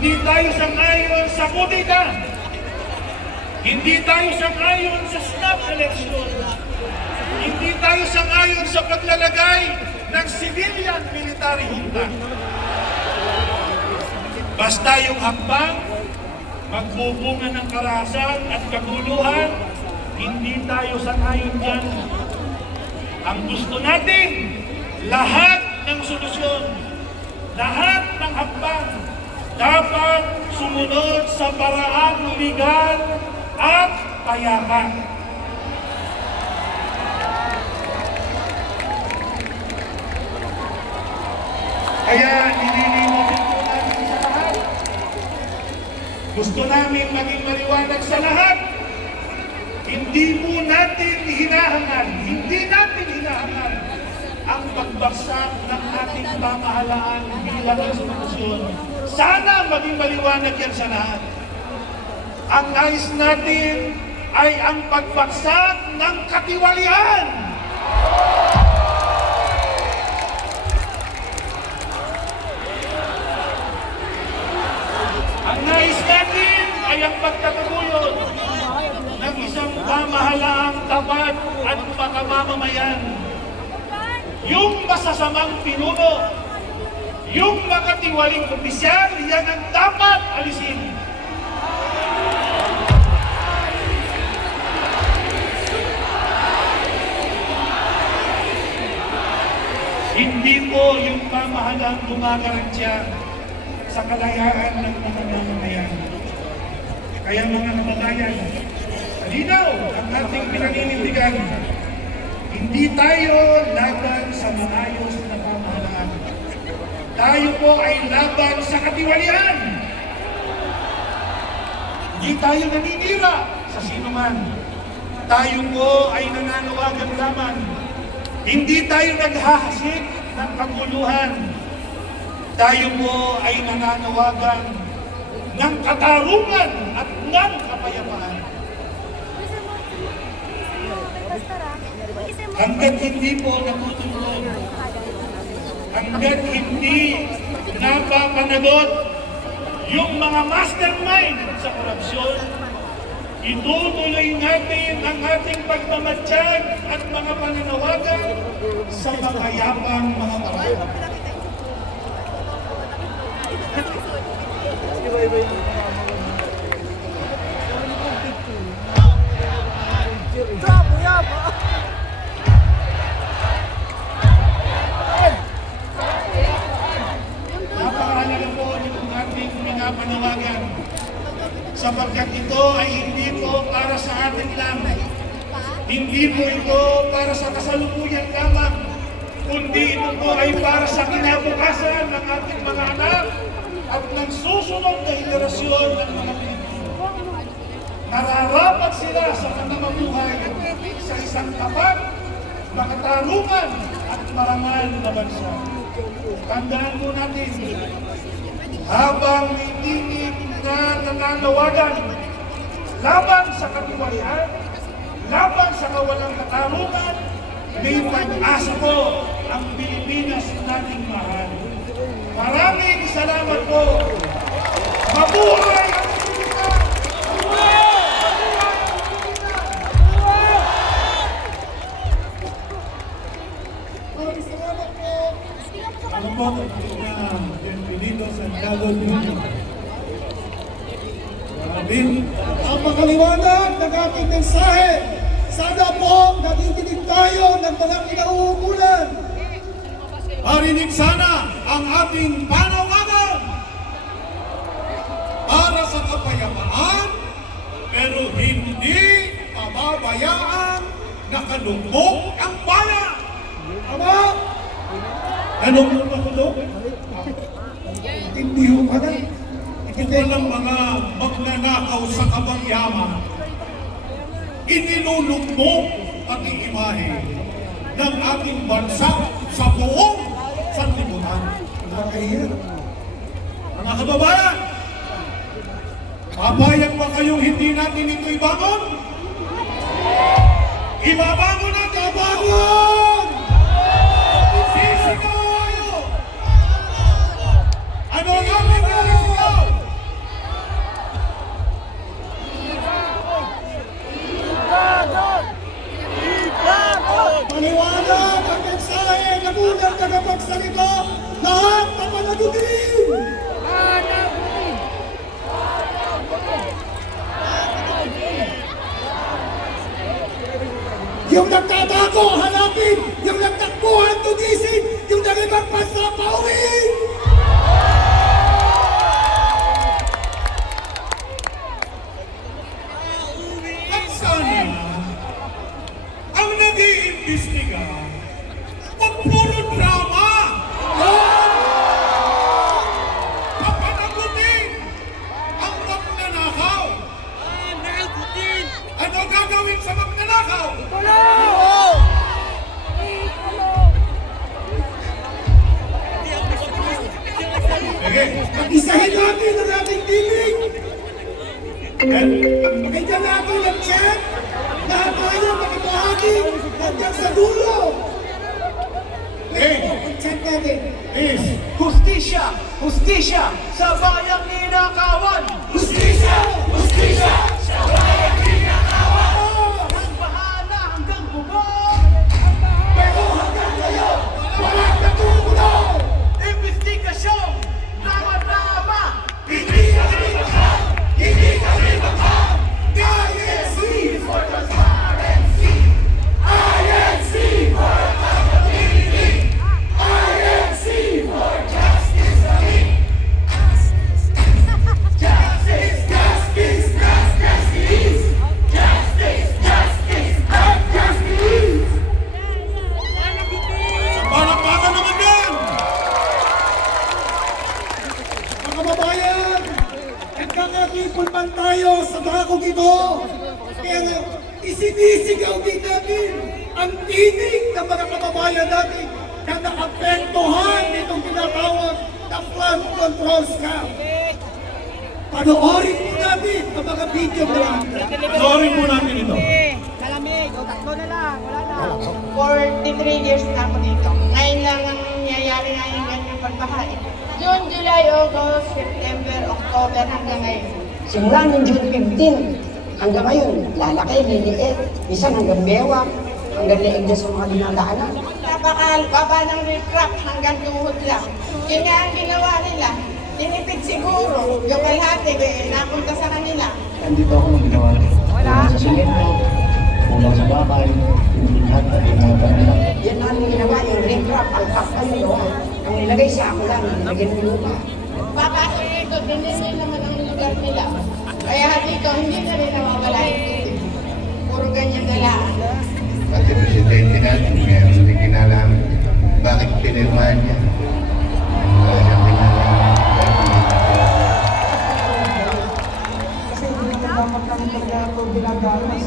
Hindi tayo sang-ayon sa politika. Hindi tayo sang-ayon sa snap election. Hindi tayo sang-ayon sa paglalagay ng civilian military junta. Basta yung hakbang, magbubunga ng karahasan at kaguluhan, hindi tayo sang-ayon dyan. Ang gusto natin, lahat ng solusyon, lahat ng hakbang, dapat sumunod sa paraang legal at payapa. Kaya nililinaw po namin sa lahat. Gusto namin maging maliwanag sa lahat. Hindi po natin hinahangal, ang pagbagsak ng ating pamahalaan bilang institusyon. Sana maging maliwanag yan sa lahat. Ang nais natin ay ang pagbagsak ng katiwalian. Ang nais natin ay ang pagtataguyod ng isang pamahalaang tapat at makamamayan. Yung masasamang pinuno, yung makatiwaling opisyal, yan ang dapat alisin. Hindi po yung pamahalaang gumagaransya sa kalayaan ng mga mamamayan. Kaya mga kababayan, malinaw ang ating pinaninindigan. Hindi tayo laban sa maayos na pamahalaan. Tayo po ay laban sa katiwalian. Hindi tayo naninira sa sinuman. Tayo po ay nananawagan lamang. Hindi tayo naghahasik ng kaguluhan. Tayo po ay nananawagan ng katarungan at ng kapayapaan. Hanggat hindi po natutulog, hanggat hindi napapanagot yung mga mastermind sa korupsyon, itutuloy natin ang ating pagmamatsyag at mga pananawagan sa makayapang mga paraan. Napakahalaga po yung ating pinapanawagan sapagkat ito ay hindi po para sa atin lang. Hindi po ito para sa kasalukuyan lamang, kundi ito po ay para sa kinabukasan ng ating mga anak at ng susunod na henerasyon ng mga Pilipino. Nararapat sila sa panamumuhay sa isang tapat, makatarungan at marangal na bansa. Tandaan po natin, habang hindi na nananawagan laban sa katiwalian, laban sa kawalang katarungan, may pag-asa po ang Pilipinas nating mahal. Maraming salamat po. Mabuhay ang Pilipinas! Ano po, bienvenidos al Cabo Niño. Ang makaliwanag ng ating mensahe, sana po nakikinig tayo ng mga kinauukulan. Marinig sana ang ating panawagan para sa kapayapaan, pero hindi pababayaan na kalugmok ang bayan. Ama, Kalugmok na kulog? hindi ho ka na. Ito lang mga magnanakaw sa kabangyaman. Inilulugmok ang imahe ng ating bansa sa buong sanlibutan. Nakahirap. Mga kababayan, papayag ba kayong hindi natin ito ibangon? Ibabangon natin! Kabangon! Sisigaw kayo! Ano ang aming sisigaw? hanagutin! Yung nagtatako, hanapin! Yung nagtakbuhan, tugisin! Yung nag-ibang bansa, pauwiin! At sana, ang nag-iimbestiga, wag puro drama! Papanagutin ang magnanakaw! Ano gagawin sa magnanakaw? Sige, Isahin natin ang ating tiling! Pakinggan natin ang chat! Lahat tayo makibahagi hanggang sa dulo! hey, Ang chat natin! is, Hustisya! Hustisya! Sa bayang ninakawan! Justisya! Justisya! Ang bahala hanggang bubong! Pero hanggang ngayon, walang natutulog! Investigasyon! Nama-nama! Hindi kami bakal! Hindi kami bakal! INC for transparency! INC for accountability! INC for justice kami! Justice, justice, not justice! Justice, justice, not justice! palakpakan naman yan! Mga kababayan, nagkakatipon man tayo sa dakong ito. Kaya nga, isinisigaw din natin ang tinig ng mga kababayan natin na naapektuhan nitong tinatawag na flood control scam. Panoorin po natin ang mga video na lang. Panoorin po natin ito. Kalamig, o tatlo na lang, wala na. 43 years na ako dito. Ngayon lang ang nangyayari nga yung ganyang pagbahay. June, July, August, September, October hanggang ngayon. Simula ng June 15 hanggang ngayon, lalaki, liliit, minsan hanggang bewang, hanggang leeg na sa mga dinadaanan. Napakababa ng riprap hanggang tuhod lang. Yun nga ang ginawa nila. Tinipid siguro. Yung kalahati, napunta sa kanila. Nandito ako nung ginawa. Kulang sa simento, kulang sa bakal, yung lahat at pinagawa nila. Yan namin ginawa, yung ring-wrap, alpaka yun, ang nilagay sa ako lang, nilagay ng lupa. Papasok dito, dinilin naman ang lugar nila. Kaya dito, hindi na rin nawawala yung tubig. Puro ganyan galaan. Pati presidente natin, meron din kinalaman. Bakit pinirmahan niya? Wala siyang kinalaman. Kasi hindi na dapat kami pagkakaroon ginagamas.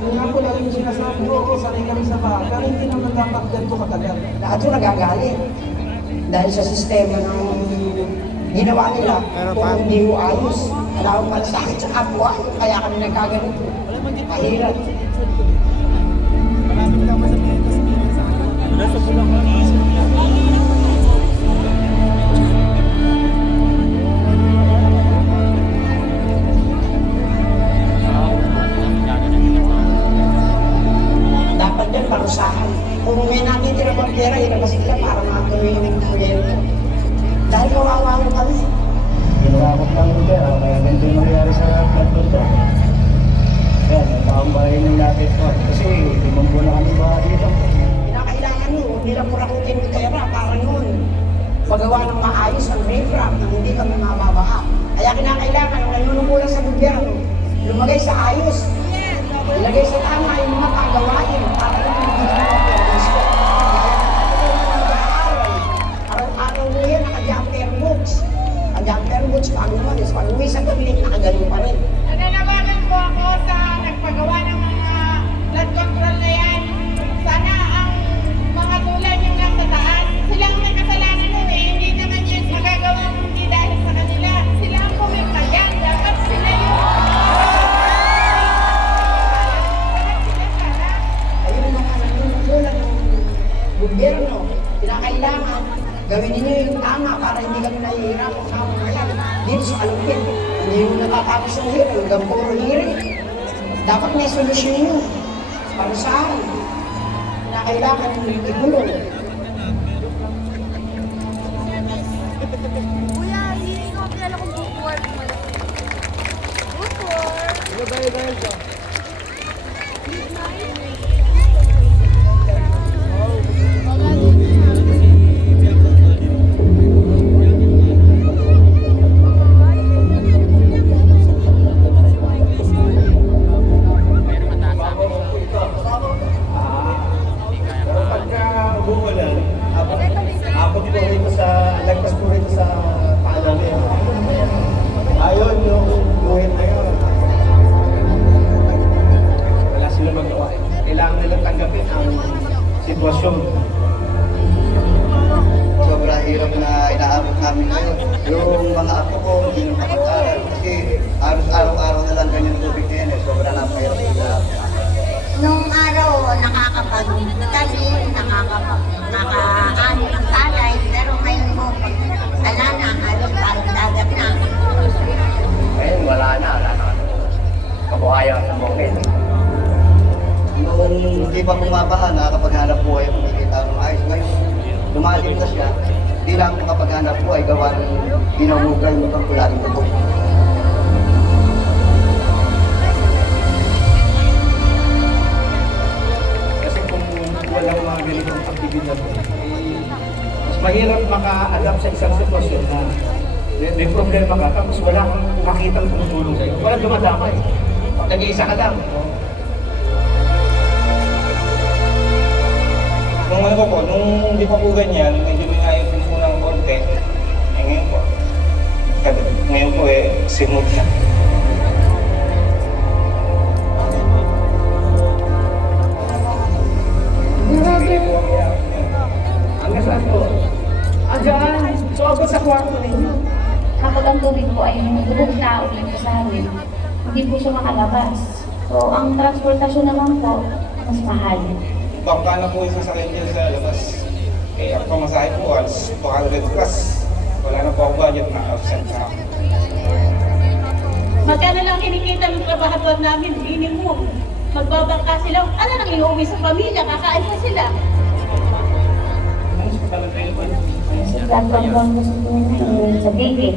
Una ko lang yung sinasabi ko, sanay kami sa bahay, pero hindi naman dapat ganito katagal. Lahat yung nagagalit. Dahil sa sistema ng ginawa nila, kung hindi mo ayos, wala akong malasakit sa kapwa, kaya kami nagkaganito. Mahirap. Dapat yan parusahan. Kung may natitira pang pera, ilabas nila para matuloy yung proyekto. Dahil kawawa mo kami. Ginawakot lang yung pera, kaya ganito yung nangyari sa flood control. Kaya, taong bahay ng lapit ko. Kasi, limang buwan na kami bahay dito. Kinakailangan nyo, hindi lang murakutin yung pera para noon. Magawa ng maayos ang refrap na hindi kami mababaha. Kaya kinakailangan ang nanunungkulan sa gobyerno, lumagay sa ayos. Ilagay sa tama yung mga pagawain para naman hindi na mag-permiso. Araw-araw mo yan, naka-jumper boots. Naka-jumper boots, paano umalis? Pag uwi sa gabi, nakagaling pa rin. Nananawagan po ako sa nagpagawa ng mga flood control na yan. Sana ang mga tulad yung nasa taas, sila ang may kasalanan nun eh. Hindi naman yan magagawa hindi dahil sa kanila. Sila ang pumirta yan. Dapat sila yung... Dapat sila sana. Ayun ang mga nanunungkulan ng gobyerno. Kinakailangan, gawin ninyo yung tama para hindi kami nahihirap ang kamukayan. Dito sa Alupin, hindi yung natatapos ng hirap, hanggang puro hirit. Dapat may solusyon yun. Para saan? Kinakailangan igulong. Kuya, hindi ko kilala kung bukor. Bukor. Pero pagka umuulan, abot po rito sa, lagpas po rito sa paanan niya. Ayun yung buhit na yun. Wala sila magawa. Kailangan nilang tanggapin ang sitwasyon. Sobrang hirap na inaabot namin ngayon. Yung mga apo ko, hindi na makapag-aral. Kasi araw-araw na lang ganyan tubig na yan. Sobrang napahirap sila. Nung araw, nakakapag-tanim, nakakaano ng palay, pero ngayon mo, wala na, halos parang dagat na. Ngayon wala na. Kabuhayan sa bukid. Noong hindi pa bumabaha, nakakapaghanap buhay ako, nakikita ng ayos. Ngayon, lumalim na siya, hindi na ako makapaghanap buhay, gawa ng dinamugan mo kang kularing tubog. Kasi kung walang mga ganitong aktibidad, mas mahirap maka-adapt sa isang sitwasyon na may problema ka, tapos wala kang makitang tumutulong sa'yo. Walang dumadamay. Nag-iisa ka lang. Nung ano po, nung hindi pa po ganyan, medyo may ayos po ng konti. Eh ngayon po, ngayon po smooth na. Hanggang saan po? Andyan! So, abot sa kwarto ninyo. Kapag ang tubig po ay lubog na ulit sa amin, hindi po siya makalabas. So, ang transportasyon naman po, mas mahal. Bangka na po yung sasakyan dyan sa labas. Eh, ang pamasahe po, 200 plus. Wala na po ang budget na absent sa akin. Magkano lang kinikita ng trabahador namin, minimum. Magbabangka sila, ano nang iuwi sa pamilya, kakain pa sila. Sa dike.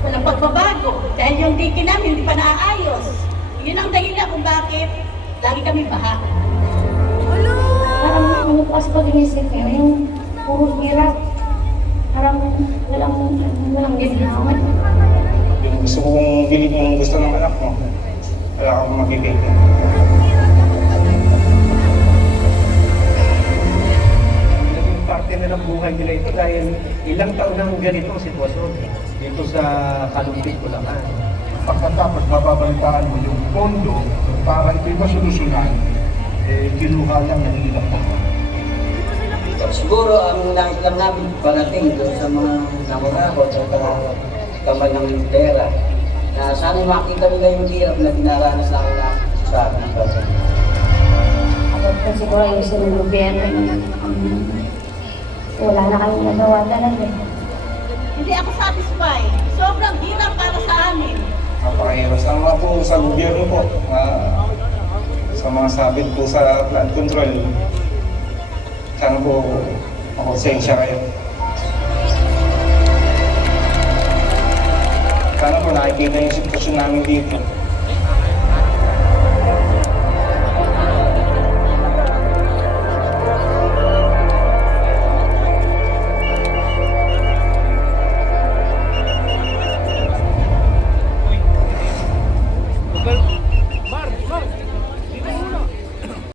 Walang pagbabago, dahil yung dike namin hindi pa naaayos. Yun ang dahilan kung bakit lagi kami baha. Parang ano po kasi pag inisip nyo, yung puro hirap. Parang walang ginawa. Yung gusto kong bilhin yung gusto ng anak mo, wala kang makikita. Naging parte na ng buhay nila ito dahil ilang taon nang ganitong sitwasyon dito sa Kalumpit, Bulacan. Pagkatapos mababalitaan mo yung pondo para ito'y masolusyonan, kinuha lang ng ilang taon. Siguro ang nakita namin parating doon sa mga nangurakot sa kamay ng pera na sana makita nila yung hirap na dinaranas namin sa ating bansa. Abot ko siguro yung sinong gobyerno wala na kayong nagawa talaga. Hindi ako satisfied. Sobrang hirap para sa amin. Napakahirap. Sama po sa gobyerno po, sa mga sabit po sa flood control. Sana po makonsensya kayo. Sana po nakikita yung sitwasyon namin dito.